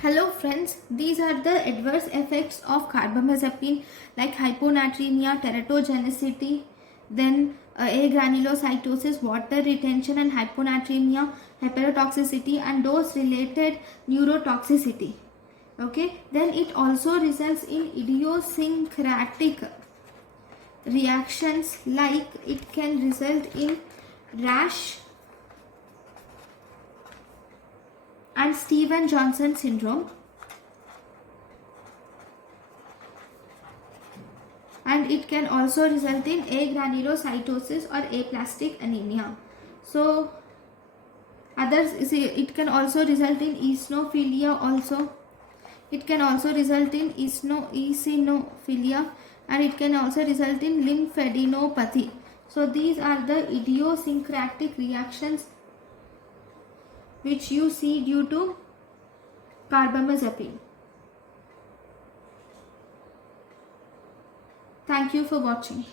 Hello friends, these are the adverse effects of carbamazepine like hyponatremia, teratogenicity, then agranulocytosis, water retention and hyponatremia, hepatotoxicity and dose related neurotoxicity. Okay, then it also results in idiosyncratic reactions like it can result in rash and Steven-Johnson syndrome, and it can also result in agranulocytosis or aplastic anemia. So others, it can also result in eosinophilia also. It can also result in eosinophilia, and it can also result in lymphadenopathy. So these are the idiosyncratic reactions which you see due to carbamazepine. Thank you for watching.